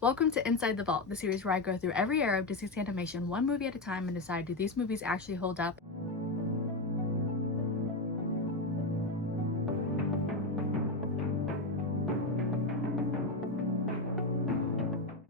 Welcome to Inside the Vault, the series where I go through every era of Disney's animation one movie at a time and decide, do these movies actually hold up?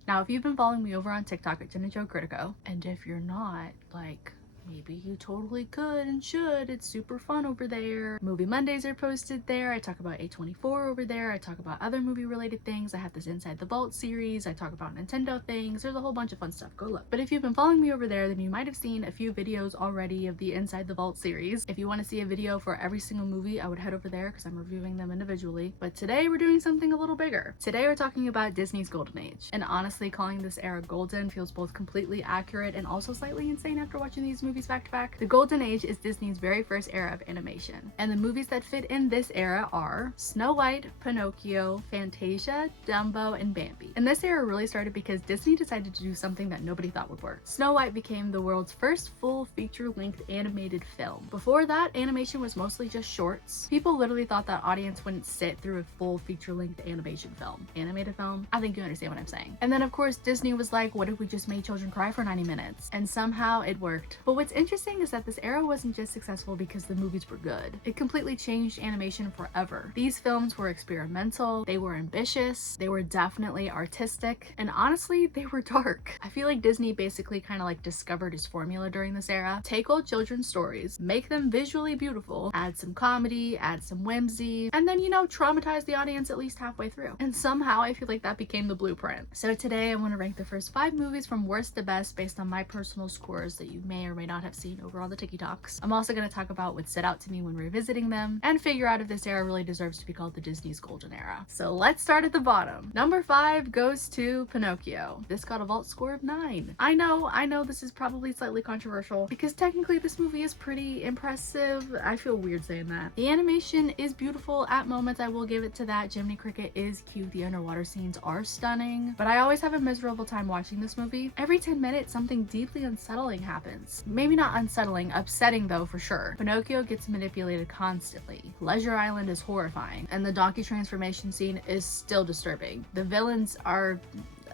Now, if you've been following me over on TikTok at Jenna Critico, and if you're not, like, maybe you totally could and should. It's super fun over there. Movie Mondays are posted there. I talk about A24 over there. I talk about other movie related things. I have this Inside the Vault series. I talk about Nintendo things. There's a whole bunch of fun stuff. Go look. But if you've been following me over there, then you might have seen a few videos already of the Inside the Vault series. If you want to see a video for every single movie, I would head over there because I'm reviewing them individually. But today we're doing something a little bigger. Today we're talking about Disney's Golden Age. And honestly, calling this era golden feels both completely accurate and also slightly insane after watching these movies back to back. The Golden Age is Disney's very first era of animation, and the movies that fit in this era are Snow White, Pinocchio, Fantasia, Dumbo, and Bambi. And this era really started because Disney decided to do something that nobody thought would work. Snow White became the world's first full feature-length animated film. Before that, animation was mostly just shorts. People literally thought that audience wouldn't sit through a full feature-length animation film. Animated film? I think you understand what I'm saying. And then of course Disney was like, what if we just made children cry for 90 minutes? And somehow it worked. But what's interesting is that this era wasn't just successful because the movies were good. It completely changed animation forever. These films were experimental, they were ambitious, they were definitely artistic, and honestly, they were dark. I feel like Disney basically kind of like discovered his formula during this era. Take old children's stories, make them visually beautiful, add some comedy, add some whimsy, and then, you know, traumatize the audience at least halfway through. And somehow I feel like that became the blueprint. So today I want to rank the first 5 movies from worst to best based on my personal scores that you may or may not have seen over all the TikToks. I'm also going to talk about what stood out to me when revisiting them and figure out if this era really deserves to be called the Disney's Golden Era. So let's start at the bottom. Number 5 goes to Pinocchio. This got a vault score of 9. I know this is probably slightly controversial because technically this movie is pretty impressive. I feel weird saying that. The animation is beautiful at moments, I will give it to that. Jiminy Cricket is cute. The underwater scenes are stunning, but I always have a miserable time watching this movie. Every 10 minutes something deeply unsettling happens. Maybe not unsettling, upsetting though for sure. Pinocchio gets manipulated constantly. Leisure Island is horrifying, and the donkey transformation scene is still disturbing. The villains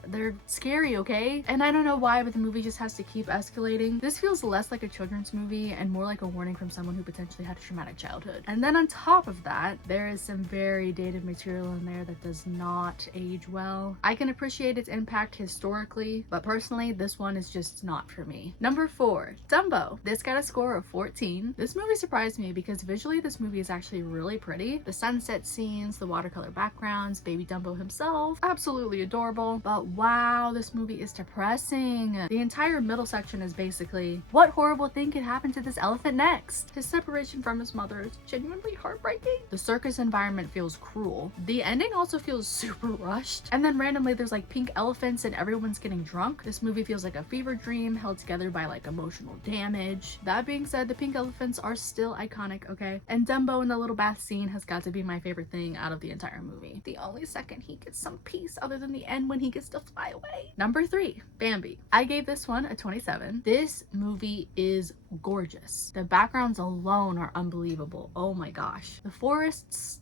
they're scary, okay? And I don't know why, but the movie just has to keep escalating. This feels less like a children's movie and more like a warning from someone who potentially had a traumatic childhood. And then on top of that, there is some very dated material in there that does not age well. I can appreciate its impact historically, but personally, this one is just not for me. Number 4, Dumbo. This got a score of 14. This movie surprised me because visually this movie is actually really pretty. The sunset scenes, the watercolor backgrounds, baby Dumbo himself, absolutely adorable. But wow, this movie is depressing. The entire middle section is basically, what horrible thing could happen to this elephant next? His separation from his mother is genuinely heartbreaking. The circus environment feels cruel. The ending also feels super rushed. And then randomly there's like pink elephants and everyone's getting drunk. This movie feels like a fever dream held together by like emotional damage. That being said, the pink elephants are still iconic, okay? And Dumbo in the little bath scene has got to be my favorite thing out of the entire movie. The only second he gets some peace other than the end when he gets to fly away. Number 3, Bambi. I gave this one a 27. This movie is gorgeous. The backgrounds alone are unbelievable. Oh my gosh. The forests,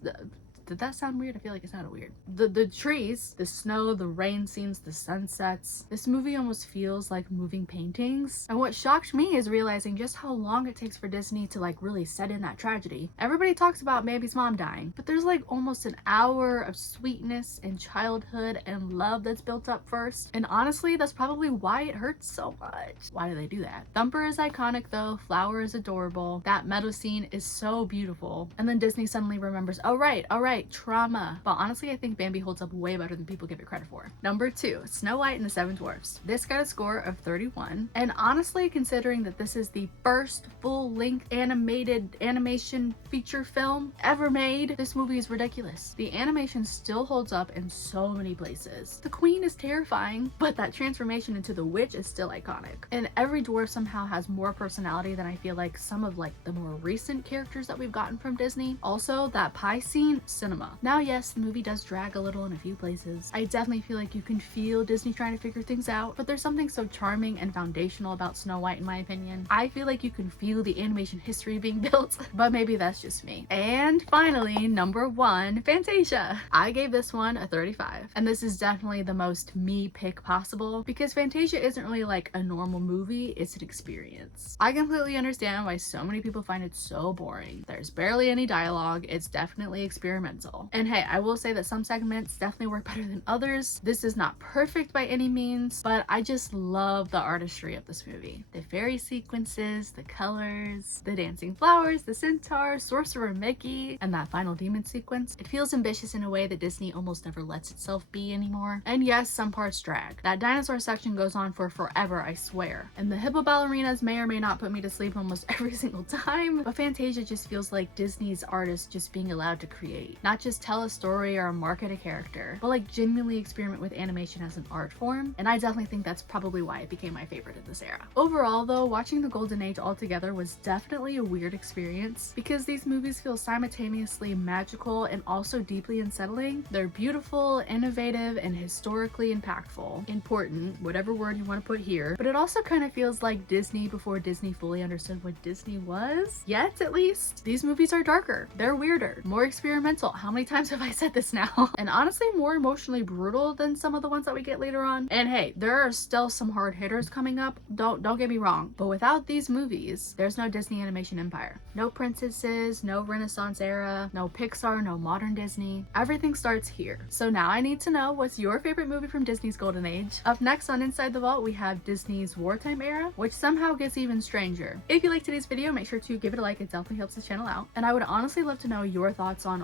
did that sound weird? I feel like it sounded weird. The trees, the snow, the rain scenes, the sunsets. This movie almost feels like moving paintings. And what shocked me is realizing just how long it takes for Disney to like really set in that tragedy. Everybody talks about Bambi's mom dying, but there's like almost an hour of sweetness and childhood and love that's built up first. And honestly, that's probably why it hurts so much. Why do they do that? Thumper is iconic though. Flower is adorable. That meadow scene is so beautiful. And then Disney suddenly remembers, oh right, trauma. But honestly, I think Bambi holds up way better than people give it credit for. Number 2, Snow White and the 7 Dwarfs. This got a score of 31. And honestly, considering that this is the first full-length animation feature film ever made, this movie is ridiculous. The animation still holds up in so many places. The queen is terrifying, but that transformation into the witch is still iconic. And every dwarf somehow has more personality than I feel like some of like the more recent characters that we've gotten from Disney. Also, that pie scene, cinema. Now yes, the movie does drag a little in a few places. I definitely feel like you can feel Disney trying to figure things out, but there's something so charming and foundational about Snow White in my opinion. I feel like you can feel the animation history being built, but maybe that's just me. And finally, number 1, Fantasia. I gave this one a 35, and this is definitely the most me pick possible because Fantasia isn't really like a normal movie, it's an experience. I completely understand why so many people find it so boring. There's barely any dialogue, it's definitely experimental. And hey, I will say that some segments definitely work better than others. This is not perfect by any means, but I just love the artistry of this movie. The fairy sequences, the colors, the dancing flowers, the centaur, Sorcerer Mickey, and that final demon sequence. It feels ambitious in a way that Disney almost never lets itself be anymore. And yes, some parts drag. That dinosaur section goes on for forever, I swear. And the hippo ballerinas may or may not put me to sleep almost every single time, but Fantasia just feels like Disney's artists just being allowed to create. Not just tell a story or market a character, but like genuinely experiment with animation as an art form, and I definitely think that's probably why it became my favorite in this era. Overall though, watching the Golden Age all together was definitely a weird experience because these movies feel simultaneously magical and also deeply unsettling. They're beautiful, innovative, and historically impactful. Important, whatever word you want to put here, but it also kind of feels like Disney before Disney fully understood what Disney was. Yet, at least, these movies are darker, they're weirder, more experimental. How many times have I said this now? And honestly, more emotionally brutal than some of the ones that we get later on. And hey, there are still some hard hitters coming up, don't get me wrong, but without these movies, there's no Disney animation empire. No princesses, no Renaissance era, no Pixar, no modern Disney. Everything starts here. So now I need to know, what's your favorite movie from Disney's Golden Age? Up next on Inside the Vault, we have Disney's wartime era, which somehow gets even stranger. If you liked today's video, make sure to give it a like, it definitely helps the channel out. And I would honestly love to know your thoughts on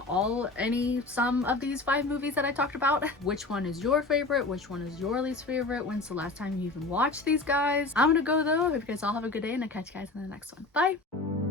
some of these 5 movies that I talked about. Which one is your favorite? Which one is your least favorite? When's the last time you even watched these guys? I'm gonna go though. Hope you guys all have a good day, and I'll catch you guys in the next one. Bye!